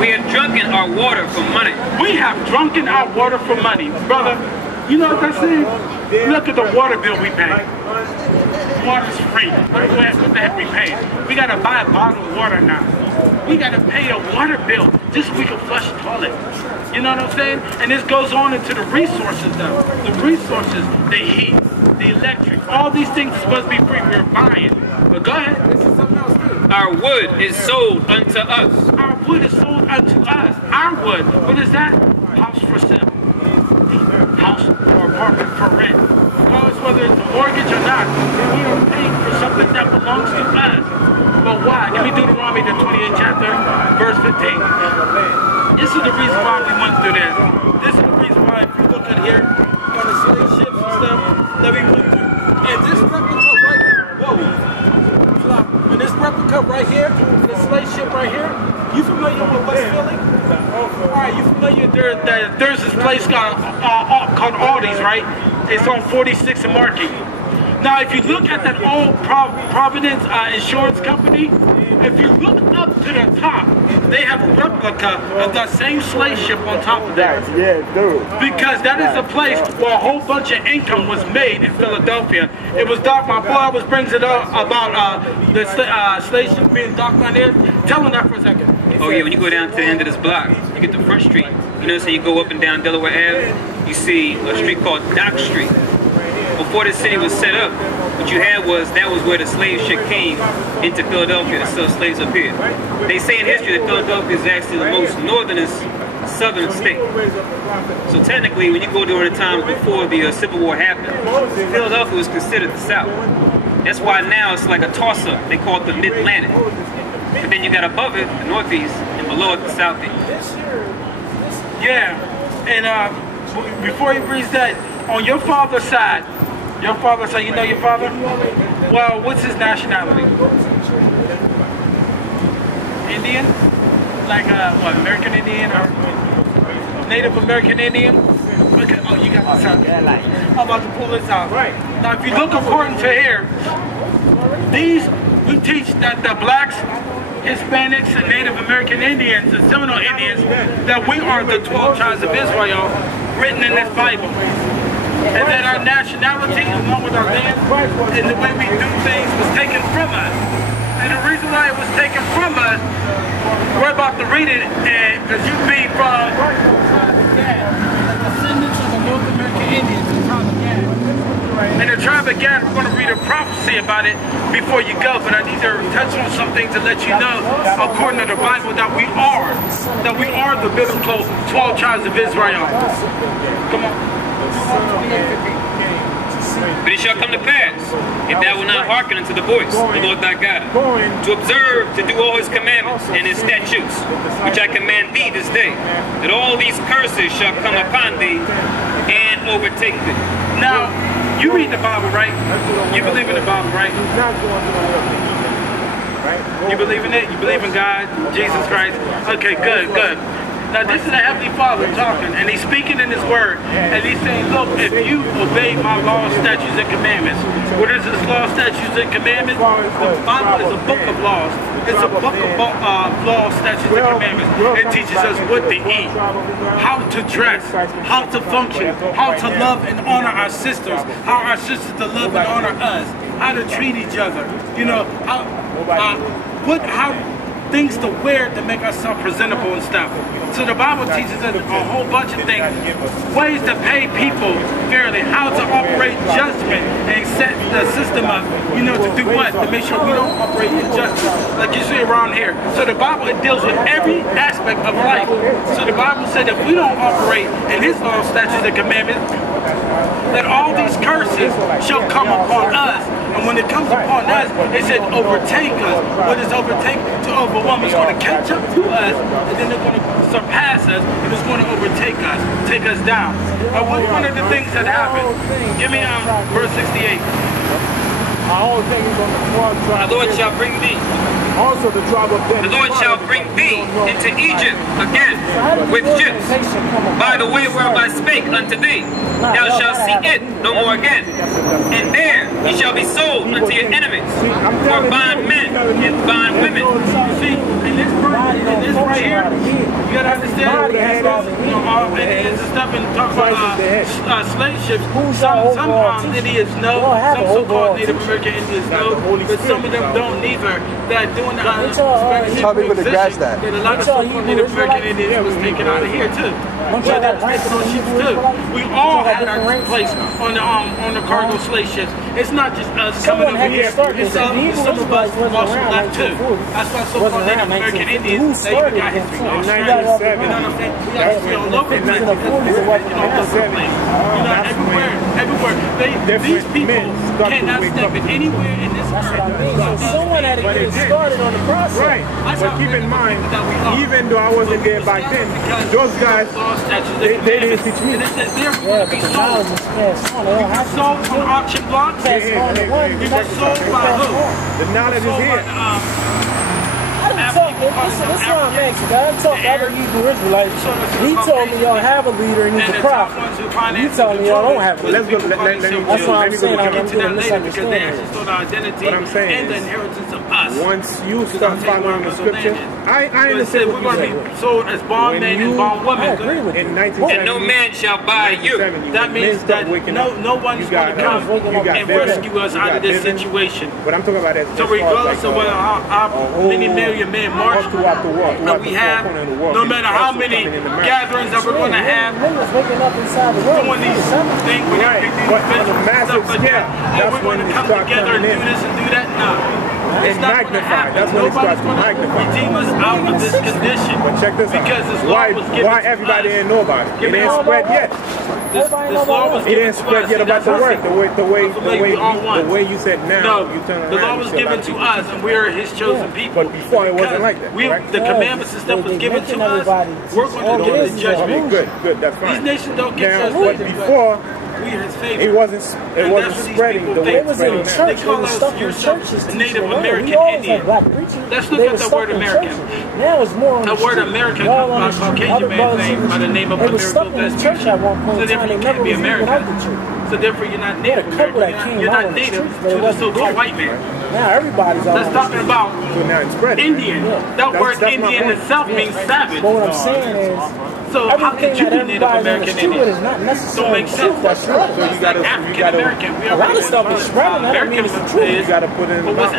We have drunken our water for money. We have drunken our water for money. Brother, you know what that says? Look at the water bill we pay. Water's free. What the heck we pay? We gotta buy a bottle of water now. We gotta pay a water bill just so we can flush the toilet. You know what I'm saying? And this goes on into the resources though. The resources, the heat, the electric, all these things are supposed to be free. We're buying. But go ahead. This is something else too. Our wood is sold unto us. Our wood is sold unto us. Our wood. What is that? House for sale. House or apartment for rent. Regardless whether it's a mortgage or not, we are paying for something that belongs to us. But why? Give me Deuteronomy, the 28th chapter, verse 15. This is the reason why we went through this. This is the reason why, if you look at here, on the slave ships and stuff that we went through. And this replica right here, whoa, and this replica right here, this slave ship right here, you familiar with West Philly? Alright, you familiar, there's this place called Aldi's, right? It's on 46th and Market. Now, if you look at that old Providence insurance company, if you look up to the top, they have a replica of that same slave ship on top of that. Yeah, dude. Because that is a place where a whole bunch of income was made in Philadelphia. It was Doc, my boy always brings it up about the slave ship being docked on there. Tell him that for a second. Oh yeah, when you go down to the end of this block, you get to Front Street. You know, so you go up and down Delaware Ave, you see a street called Dock Street. Before the city was set up, what you had was, that was where the slave ship came into Philadelphia to sell slaves up here. They say in history that Philadelphia is actually the most northernest southern state. So technically, when you go during the times before the Civil War happened, Philadelphia was considered the South. That's why now it's like a toss-up. They call it the Mid-Atlantic. But then you got above it, the Northeast, and below it, the Southeast. Yeah, and before he reads that, on your father's side, you know your father? Well, what's his nationality? Indian? Like, what, American Indian or Native American Indian? Okay. Oh, you got my son. I'm about to pull this out. Right. Now, if you look according to here, we teach that the blacks, Hispanics, and Native American Indians, and Seminole Indians, that we are the 12 tribes of Israel written in this Bible. And that our nationality, along with our land, and the way we do things was taken from us. And the reason why it was taken from us, we're about to read it, because you be from the descendants of the North American Indians, the tribe of Gad. And the tribe of Gad, we're going to read a prophecy about it before you go, but I need to touch on something to let you know, according to the Bible, that we are the biblical 12 tribes of Israel. Come on. But it shall come to pass, if thou wilt not hearken unto the voice of the Lord thy God, to observe to do all his commandments and his statutes, which I command thee this day, that all these curses shall come upon thee and overtake thee. Now, you read the Bible, right? You believe in the Bible, right? You believe in it? You believe in God, Jesus Christ? Okay, good, good. Now this is the Heavenly Father talking, and he's speaking in his word, and he's saying, look, if you obey my laws, statutes, and commandments, what is this law, statutes, and commandments? The Bible is a book of laws. It's a book of laws, statutes, and commandments. It teaches us what to eat, how to dress, how to function, how to love and honor our sisters, how our sisters to love and honor us, how to treat each other, you know, how things to wear to make ourselves presentable and stuff. So the Bible teaches us a whole bunch of things, ways to pay people fairly, how to operate judgment and set the system up, you know, to do what? To make sure we don't operate injustice, like you see around here. So the Bible, it deals with every aspect of life. So the Bible said if we don't operate in his law, statutes, and commandments, that all these curses shall come upon us. And when it comes upon us, it said overtake us. What is overtake? To overwhelm. It's going to catch up to us, and then they're going to surpass us, and it's going to overtake us, take us down. What's one of the things that happened? Give me verse 68. The Lord shall bring thee. Also the tribe of The Lord shall bring thee into Egypt again with ships, by the way whereof I spake unto thee. Thou shalt see it no more again. And there ye shall be sold unto your enemies, for bondmen and bondwomen. You see, in this right here, You gotta understand, all Indians and stuff, and talk about slave ships. Some Indians know, some so-called Native American Indians know, but some of them don't neither. That doing the Spanish position, that a lot of so-called Native American Indians was taken out of here too. Well, that was taken on ships too. We all had our place on the cargo slave ships. It's not just us coming over here. It's some of us also left too. That's why so-called Native American Indians, they even got history in Australia. You know what I'm saying? We got history all over the place because everywhere. These people cannot step in anywhere in this earth. So someone had to get it started on the process. Right. But keep in mind, even though I wasn't there back then, those guys, they didn't teach me. Yeah, but the knowledge is passed on. They don't have to. Sold on auction blocks. Sold by who? The knowledge is here. I didn't talk, this is what I'm asking. I didn't talk to other Hebrew Israelites. He told me y'all have a leader and he's a prophet. You told me y'all don't have a leader. That's what I'm saying. I'm going to misunderstand. What I'm saying and the inheritance of us. Once you start following the scripture, I understand what you're saying. We're going to be sold as bondmen and bondwomen. In 1970, and no man shall buy you. That means that no one's going to come and rescue us out of this situation. But I'm talking about that. So regardless of whether how many million men march, that we have, no matter how many gatherings that we're going to have, doing these things, we're going to stuff like that. Oh, we're going to come together and do this and do that. No. It's not going to happen. Nobody's going to redeem us out of this condition. But check this out. Why everybody didn't know about it? It didn't spread yet. This law was it didn't spread yet about the word. The way you said now, you turn around. The law was given to us, and we are His chosen people. But before it wasn't like that. The commandments and stuff was given to us. We're going to do the judgment. Good, that's fine. These nations don't get judged. But before, it wasn't spreading the way it's spreading now. They call us your churches Native American Indian. Let's look at the word American. The word American comes by a Caucasian man's name by the name of American Vestige. So therefore you can't be American. So therefore you're not Native American. You're not native to the so-called white man. Now everybody's Let's talk about Indian. That word Indian itself means savage. But what I'm saying is, so how could you be Native American Indian? Don't make sense. That's African American. A lot of stuff is spreading. That means it's true. But what's